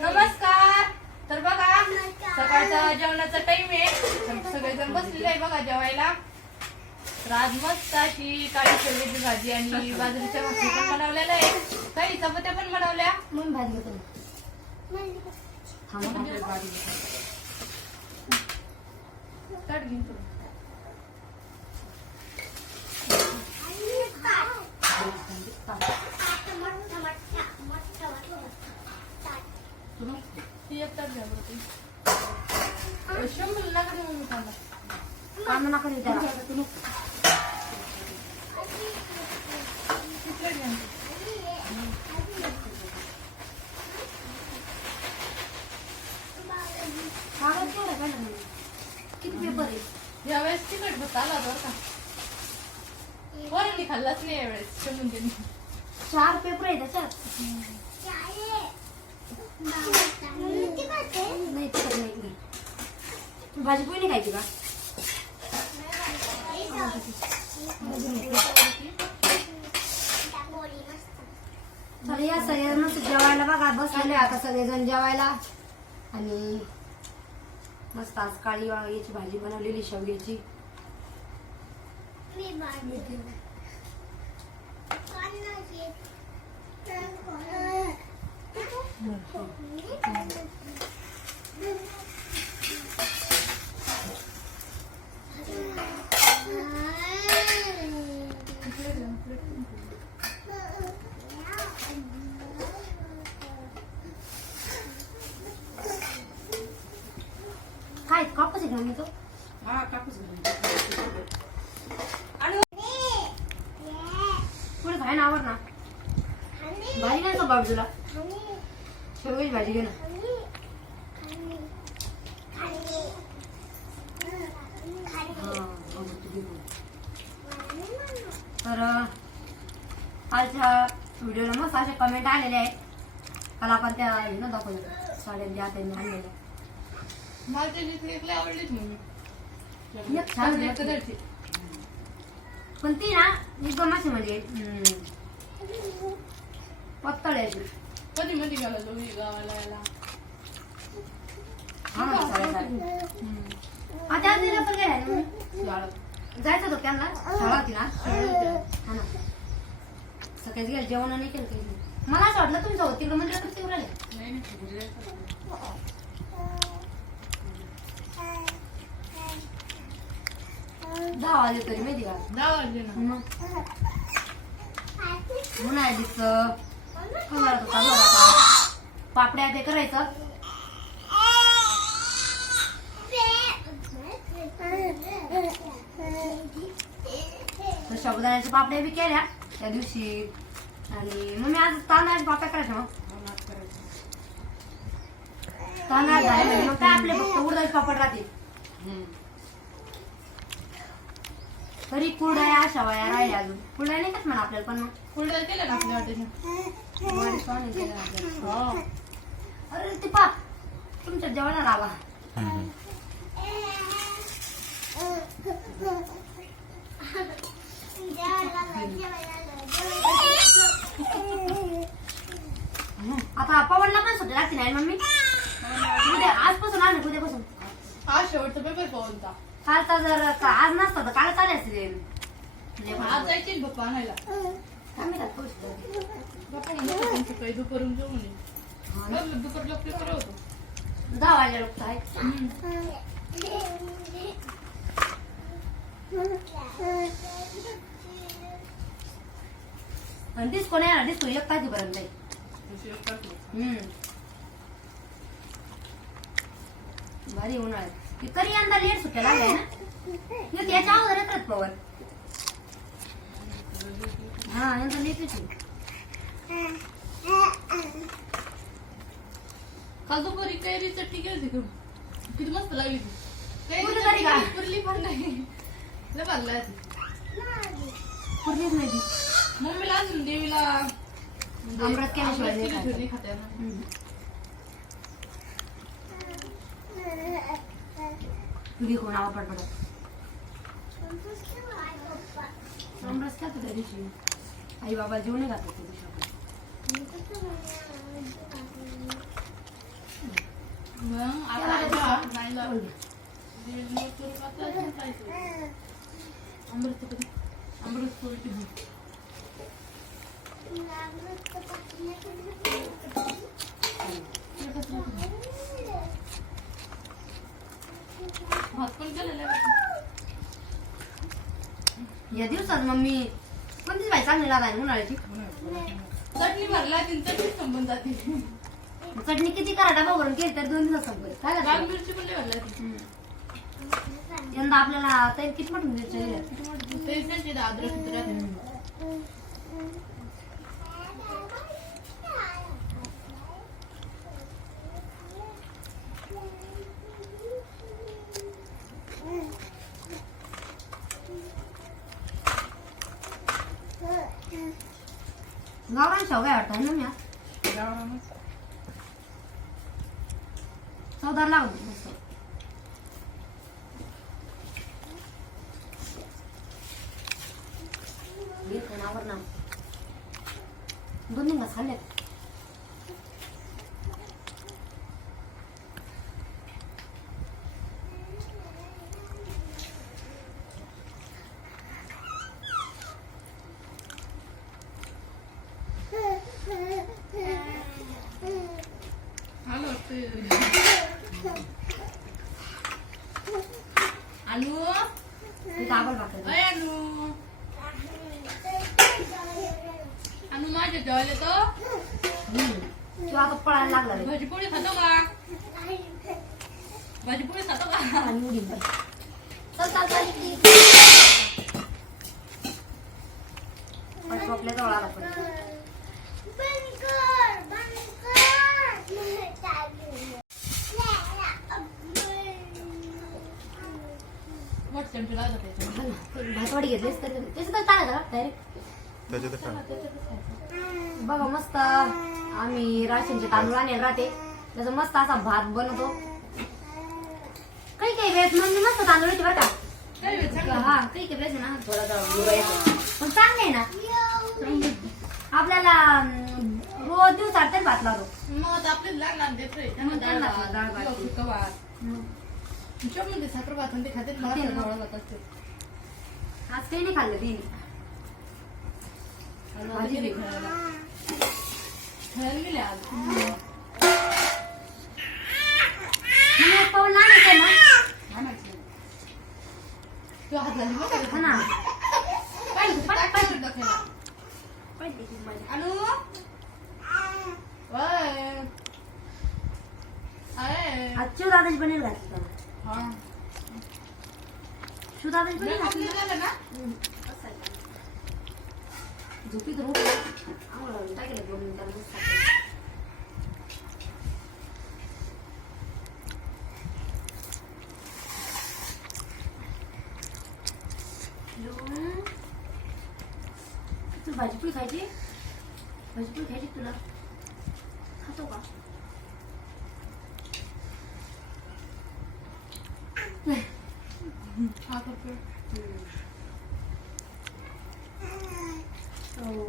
नमस्कार. तर बघा सकाळचा जेवणाचा टाइम आहे. सगळेजण बसलेले आहे बघा जेवायला. तर आज मस्त अशी काळी छोलेची भाजी आणि बाजरीच्या भाकरी पण बनवलेल्या आहे. काही चपात्या पण बनवल्या. मग भाजी घेतो ताट घेऊन ठेव. ती एक ताट घ्या बरं ती. शंभर लागले म्हणून खाल्ला. काम नका देऊ त्याला. तिकडे घ्या. कागद केवढा काढला मी? किती पेपर आहे? यावेळेस तिकट बस आला बरं का. पोरांनी खाल्लाच नाही यावेळेस शंभर. 4 पेपर आहे त्याच्यात. नाही तिखट नाही इकडे. भाजी पोळी नाही खायची का? चला या सगळ्यांना जेवायला बघा बसलेले आता सगळेजण जेवायला. आणि मस्त आज काळी वांग्याची भाजी बनवलेली शेवग्याची. काय कापूस आहे का तो? हा कापूस पुढे खाय ना आवर ना. भाजी नाही का बाजूला? शेवग्याची भाजी घे ना. तर कालच्या व्हिडिओला मस्त असे कमेंट आलेले आहेत. काल आपण त्या हे ना दाखवलं साड्या द्या त्यांनी आणलेल्या. मला त्याची क्लिप लय आवडलीच नाही. एक छान आहे. कलरची. पण ती ना एकदम अशी म्हणजे पत्तळ आहे ती. कधी मध्ये गेला दोघी गावाला यायला. हा ना साडेसात. आता आज दिलं पण काय जायचं होतं त्यांना. शाळा होती ना. हा ना सकाळीच गेलं जेवण नाही केलं काही. मला असं वाटलं तुम्ही जाऊ तिकडं म्हणजे तिकडे राहिले. नाही नाही. 10 वाजले तरी माहिती का? 10 वाजले ना. मग उन्हाळ्यात पापड्या ते करायचं. तर साबुदाण्याच्या पापड्या बी केल्या त्या दिवशी. आणि मग मी आज तांदळाच्या पापड्या करायच्या. मग तांदळात झाले मग काय आपले फक्त उडदाचे पापड राहते. तरी कुरड्या शेवया राहिल्या अजून. कुरड्या नाही खात म्हणा आपल्याला पण मग कुरड्या केल्या ना आपल्या वाटेने. अरे ते पाप तुमच्या जेवणाला लावा. आता पवनला पण सुट्टी लागते नाही मम्मी. उद्या आजपासून आले उद्यापासून. आज शेवटचा पेपर पाहूनचा. कालचा जर आज नसता तर काल चालेल असते. आज जायची पप्पा आणायला. सकाळी दुपारून जेवून ये. दुपारला पेपर होतो. 10 वाजले लोक आहे. आणि डिस्को नाही ना. डिस्को 1 तारखेपर्यंत आहे. भारी उन्हाळ्यात कधी यंदा लेट सुट्ट्या लागल्या ना. त्याच्या अगोदर येतात पवन. हा यंदा लेटच आहे. काल दुपारी कैरी चटणी केली होती. किती मस्त लागली ती. पुरली पण नाही. लय भारी लागली. पुरलीच नाही ती. मम्मीला अजून देवीला आमरस केल्याशिवाय नाही खायचं. नाही खाता येणार. तुझी कोण आवा पडपडत. आमरस खातो त्या दिवशी. आई बाबा जेवण घालतात त्या दिवशी. पोळी घ्या. अमृत पोळी भात पण केलेला आहे. या दिवसात मम्मी कोणतीच भाजी चांगली लागली उन्हाळ्याची. चटणी भरला तीन चटणी संपून जाते. चटणी किती करा डबा भरून केली तर 2 दिवस संपली. काय लाल करता? मिरची पण लय भरला ती. यंदा आपल्याला तरी किती मोठी मिरची दिल्या. किती मोठी ते त्यांची अद्रक राहते. गावरान शेवगा वाटतं ना मी चौदार लागू मस्त. आवडणार 2 दिवस खाल्ले. आलो वाटतं. अनु काबल भाकर अय अनु अनु माझ्या जेवायला तो तू आता पळायला लागला रे. भाजी पोळी खातो का? भाजी पोळी खातो का? आणि उडीद बाई. चल चल चल टोपल्या जवळ आला पण मोठ चमचे लागत त्याच्यात. भातवाडी घेतलीस तर त्याच्यातच टाकायचा डायरेक्ट. बघा मस्त आम्ही राशनचे तांदूळ आणले राहते त्याचा मस्त असा भात बनवतो. काही काही वेळेस मम्मी मस्त तांदूळ येते बरं का. काय वेळ चांगला. हा काही काही वेळेस आहे ना थोडासा पण चांगलं आहे ना. आपल्याला रोज दिवसात तरी भात लागतो. मग आता आपल्याला लहान लहान देतोय. मग त्यांना डाळ भात. सुकं भात. तुमच्यामध्ये साखर भात आणि ते खाते मला खाते ना. खावं जात असते. आज काही नाही खाल्लं ती भाजी नाही खायला. खायला गेले आज. पाऊल आणायचं ना. तू हात घाली बघ. हा ना पाहिजे पाहिजे दाखवायला. अनु वय. अय. आज शिवदादाची पनीर घातली त्याला. हा. शिवदादाची पनीर घातली. आपलं झालं ना? झोपीत रोट आंघोळ टाकेल 2 मिनिटांनी मस्त टाकेल. तू भाजीपोळी खायची? भाजीपोळी खायची तुला? खातो का? हा करतो. हो